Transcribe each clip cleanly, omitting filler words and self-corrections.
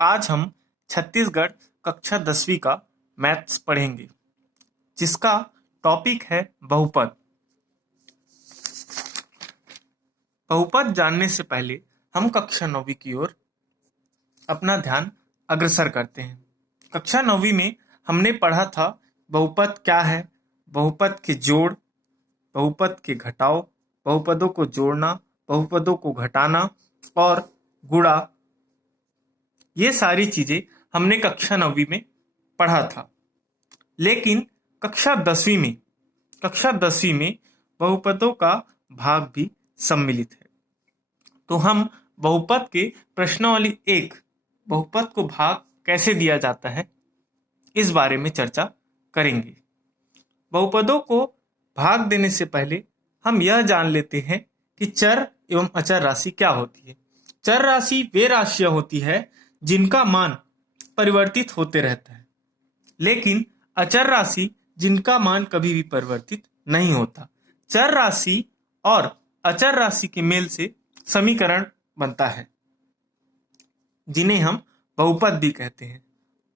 आज हम छत्तीसगढ़ कक्षा 10वीं का मैथ्स पढ़ेंगे, जिसका टॉपिक है बहुपद। बहुपद जानने से पहले हम कक्षा 9वीं की ओर अपना ध्यान अग्रसर करते हैं। कक्षा 9वीं में हमने पढ़ा था बहुपद क्या है, बहुपद के जोड़, बहुपद के घटाव, बहुपदों को जोड़ना, बहुपदों को घटाना और गुणा। ये सारी चीजें हमने कक्षा 9वीं में पढ़ा था। लेकिन कक्षा 10वीं में बहुपदों का भाग भी सम्मिलित है। तो हम बहुपद के प्रश्नावली 1 बहुपद को भाग कैसे दिया जाता है, इस बारे में चर्चा करेंगे। बहुपदों को भाग देने से पहले हम यह जान लेते हैं कि चर एवं अचर राशि क्या होती है। चर राशि वे राशियां होती है जिनका मान परिवर्तित होते रहता है, लेकिन अचर राशि जिनका मान कभी भी परिवर्तित नहीं होता। चर राशि और अचर राशि के मेल से समीकरण बनता है, जिन्हें हम बहुपद भी कहते हैं।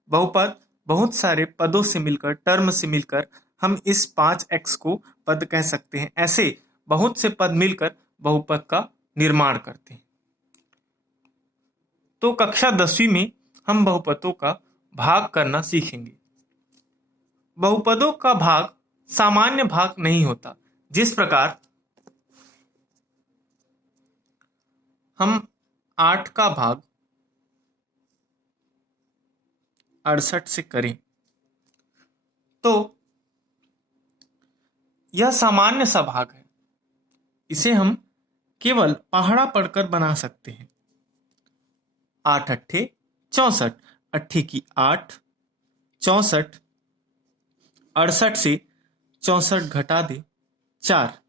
बहुपद बहुत सारे पदों से मिलकर, टर्म से मिलकर हम इस 5x को पद कह सकते हैं। ऐसे बहुत से पद मिलकर बहुपद का निर्माण करते हैं। तो कक्षा 10वीं में हम बहुपदों का भाग करना सीखेंगे। बहुपदों का भाग सामान्य भाग नहीं होता। जिस प्रकार हम 8 का भाग 68 से करें तो यह सामान्य सा भाग है। इसे हम केवल पहाड़ा पढ़कर बना सकते हैं। 8 अट्ठे 64, अट्ठे की 8, 64, 68 से 64 घटा दे 4।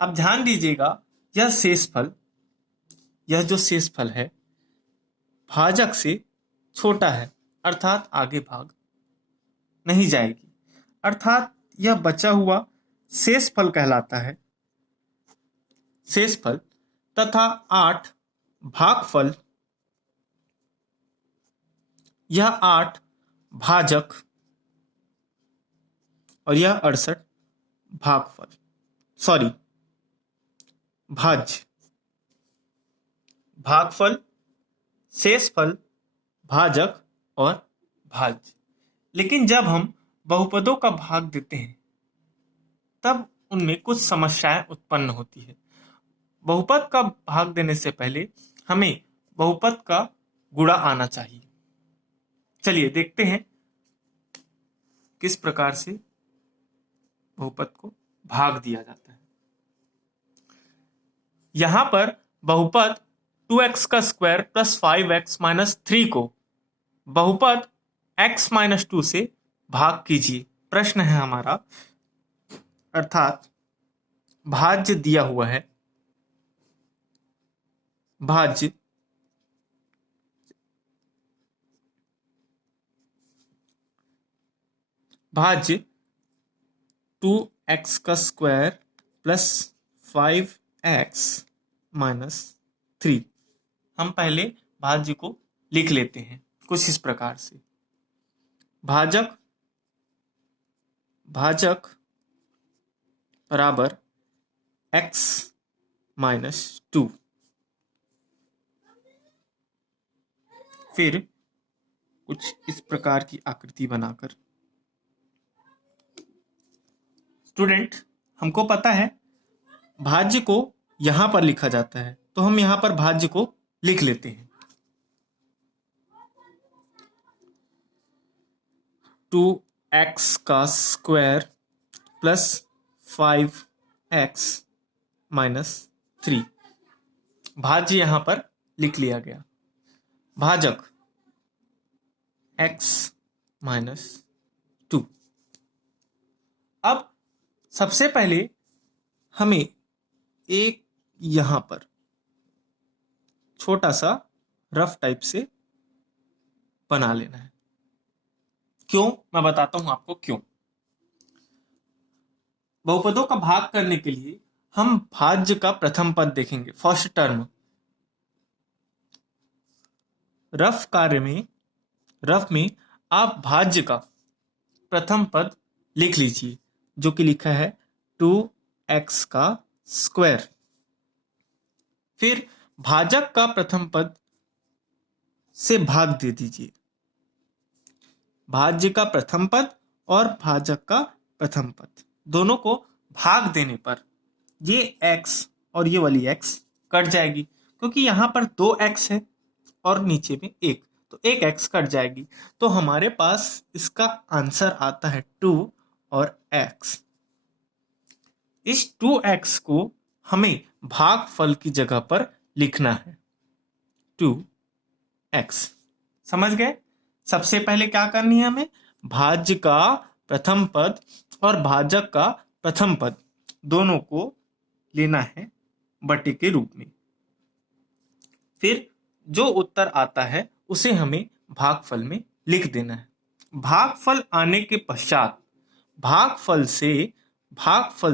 अब ध्यान दीजिएगा, यह जो शेषफल है भाजक से छोटा है, अर्थात आगे भाग नहीं जाएगी, अर्थात यह बचा हुआ शेषफल कहलाता है। शेषफल तथा 8 भागफल, यह 8 भाजक और यह 68 भाज्य। भागफल, शेषफल, भाजक और भाज्य। लेकिन जब हम बहुपदों का भाग देते हैं तब उनमें कुछ समस्याएं उत्पन्न होती है। बहुपद का भाग देने से पहले हमें बहुपद का गुणा आना चाहिए। चलिए देखते हैं किस प्रकार से बहुपद को भाग दिया जाता है। यहां पर बहुपद 2x का स्क्वायर प्लस 5x माइनस 3 को बहुपद x माइनस 2 से भाग कीजिए। प्रश्न है हमारा, अर्थात भाज्य दिया हुआ है। भाज्य 2x का स्क्वायर प्लस 5x माइनस 3। हम पहले भाज्य को लिख लेते हैं कुछ इस प्रकार से। भाजक बराबर x माइनस 2। फिर कुछ इस प्रकार की आकृति बनाकर, स्टूडेंट, हमको पता है भाज्य को यहां पर लिखा जाता है, तो हम यहां पर भाज्य को लिख लेते हैं। 2x का स्क्वायर प्लस 5x माइनस 3, भाज्य यहां पर लिख लिया गया। भाजक x माइनस 2। अब सबसे पहले हमें एक यहां पर छोटा सा रफ टाइप से बना लेना है। क्यों, मैं बताता हूं आपको क्यों। बहुपदों का भाग करने के लिए हम भाज्य का प्रथम पद देखेंगे, फर्स्ट टर्म। रफ में आप भाज्य का प्रथम पद लिख लीजिए, जो कि लिखा है 2x का स्क्वायर। फिर भाजक का प्रथम पद से भाग दे दीजिए। भाज्य का प्रथम पद और भाजक का प्रथम पद दोनों को भाग देने पर ये x और ये वाली x कट जाएगी, क्योंकि यहाँ पर 2x है और नीचे में 1, तो एक x कट जाएगी। तो हमारे पास इसका आंसर आता है 2 और x। इस 2x को हमें भागफल की जगह पर लिखना है 2x। समझ गए? सबसे पहले क्या करनी है हमें? भाज्य का प्रथम पद और भाजक का प्रथम पद दोनों को लेना है बटे के रूप में। फिर जो उत्तर आता है उसे हमें भागफल में लिख देना है। भागफल आने के पश्चात भागफल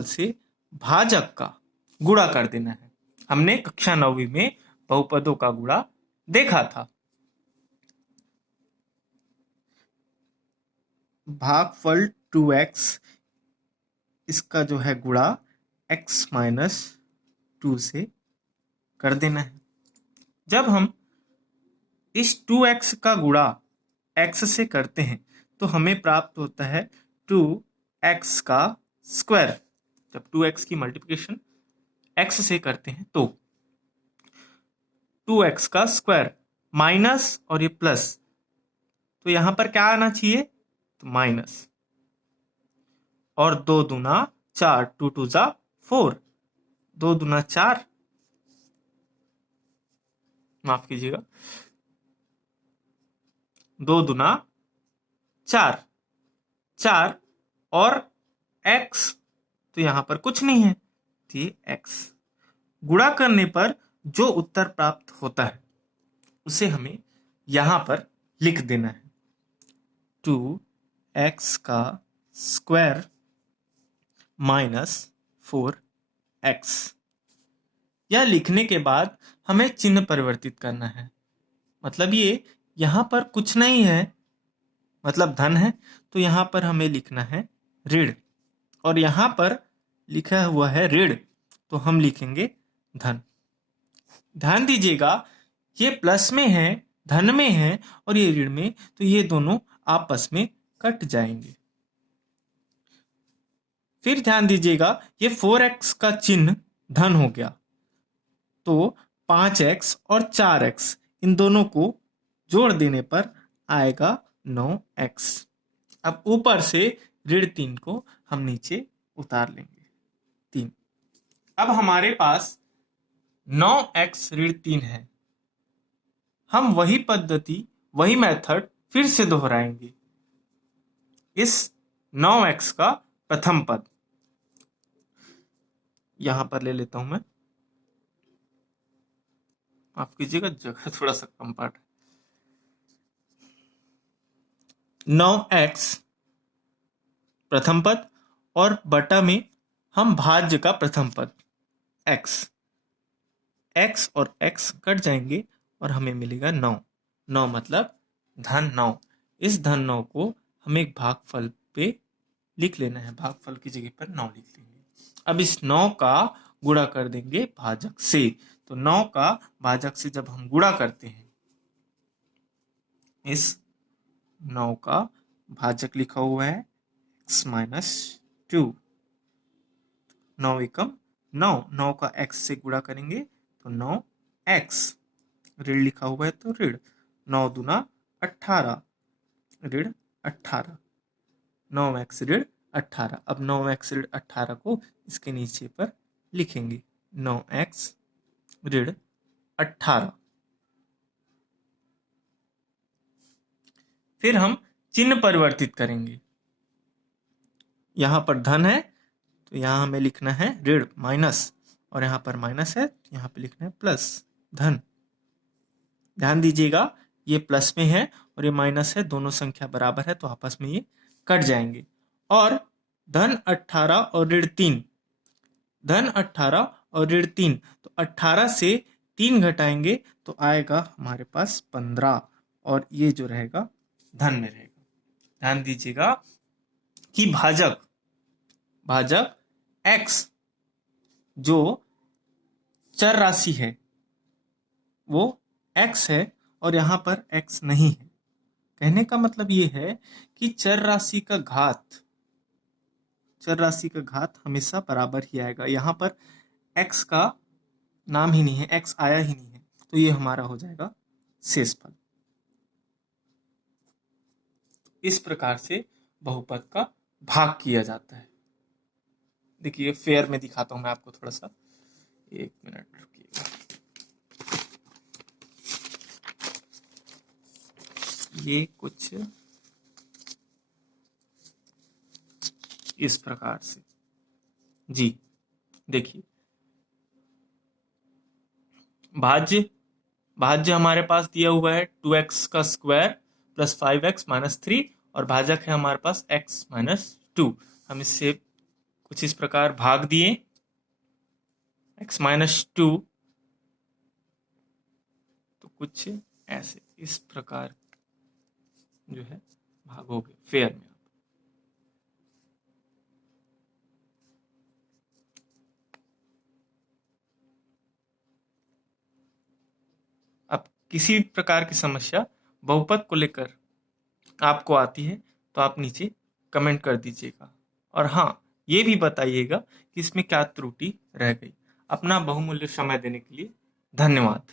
से भाजक का गुणा कर देना है। हमने कक्षा 9वीं में बहुपदों का गुणा देखा था। भागफल 2x, इसका जो है गुणा x माइनस 2 से कर देना है। जब हम इस 2x का गुणा x से करते हैं तो हमें प्राप्त होता है 2x का स्क्वायर। जब 2x की मल्टीप्लिकेशन x से करते हैं तो 2x का स्क्वायर माइनस और ये प्लस, तो यहां पर क्या आना चाहिए? तो माइनस, और 2 दूना 4, 2 2 जा 4, 2 दूना 4, माफ कीजिएगा, 2 दूना 4 और x, तो यहां पर कुछ नहीं है, तो ये x। गुणा करने पर जो उत्तर प्राप्त होता है उसे हमें यहां पर लिख देना है 2x का स्क्वायर माइनस 4x। यह लिखने के बाद हमें चिन्ह परिवर्तित करना है। मतलब ये यहां पर कुछ नहीं है, मतलब धन है, तो यहां पर हमें लिखना है ऋण, और यहां पर लिखा हुआ है ऋण, तो हम लिखेंगे धन। ध्यान दीजिएगा, ये प्लस में है, धन में है, और ये ऋण में, तो ये दोनों आपस में कट जाएंगे। फिर ध्यान दीजिएगा, ये 4x का चिन्ह धन हो गया, तो 5x और 4x इन दोनों को जोड़ देने पर आएगा 9x। अब ऊपर से ऋण 3 को हम नीचे उतार लेंगे 3। अब हमारे पास 9x ऋण 3 है। हम वही पद्धति, वही मेथड फिर से दोहराएंगे। इस 9x का प्रथम पद यहां पर ले लेता हूं मैं, माफ कीजिएगा जगह थोड़ा सा कम पाट है। 9x प्रथम पद और बटा में हम भाज्य का प्रथम पद x और x कट जाएंगे और हमें मिलेगा 9। 9 मतलब धन 9। इस धन 9 को हम एक भागफल पे लिख लेना है, भागफल की जगह पर 9 लिख लेंगे। अब इस 9 का गुणा कर देंगे भाजक से, तो 9 का भाजक से जब हम गुणा करते हैं, इस 9 का भाजक लिखा हुआ है x माइनस 2, 9 एकम 9, 9 का x से गुणा करेंगे तो 9x, ऋण लिखा हुआ है तो ऋण, 9 दूना 18, ऋण 18, 9x ऋण 18। अब 9x ऋण 18 को इसके नीचे पर लिखेंगे 9x ऋण 18। फिर हम चिन्ह परिवर्तित करेंगे। यहां पर धन है तो यहां हमें लिखना है ऋण माइनस, और यहां पर माइनस है तो यहां पे लिखना है प्लस धन। ध्यान दीजिएगा, ये प्लस में है और ये माइनस है, दोनों संख्या बराबर है तो आपस में ये कट जाएंगे। और धन 18 और ऋण 3, धन 18 और ऋण 3, तो 18 से 3 घटाएंगे तो आएगा हमारे पास 15, और ये जो रहेगा धन में रहेगा। ध्यान दीजिएगा कि भाजक x जो चर राशि है वो x है और यहाँ पर x नहीं है। कहने का मतलब ये है कि चर राशि का घात हमेशा बराबर ही आएगा। यहाँ पर x का नाम ही नहीं है, x आया ही नहीं है, तो ये हमारा हो जाएगा शेषफल। इस प्रकार से बहुपद का भाग किया जाता है। देखिए फेयर में दिखाता हूं मैं आपको थोड़ा सा, 1 मिनट रुकिएगा। ये कुछ इस प्रकार से जी, देखिए भाज्य हमारे पास दिया हुआ है 2x का स्क्वायर प्लस 5x माइनस 3, और भाजक है हमारे पास x माइनस 2। हम इससे कुछ इस प्रकार भाग दिए, x माइनस 2, तो कुछ ऐसे इस प्रकार जो है भाग हो गए फेयर में। अब किसी प्रकार की समस्या बहुपद को लेकर आपको आती है तो आप नीचे कमेंट कर दीजिएगा, और हाँ, ये भी बताइएगा कि इसमें क्या त्रुटि रह गई। अपना बहुमूल्य समय देने के लिए धन्यवाद।